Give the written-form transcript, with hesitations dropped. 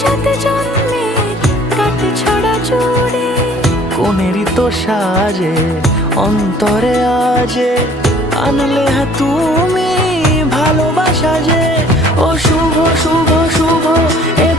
সাত জন্মের কাট ছড়া জুড়ে কোনেরই তো সাজে অন্তরে আজে আনলে হ্যাঁ তুমি ভালোবাসা যে ও শুভ শুভ শুভ এ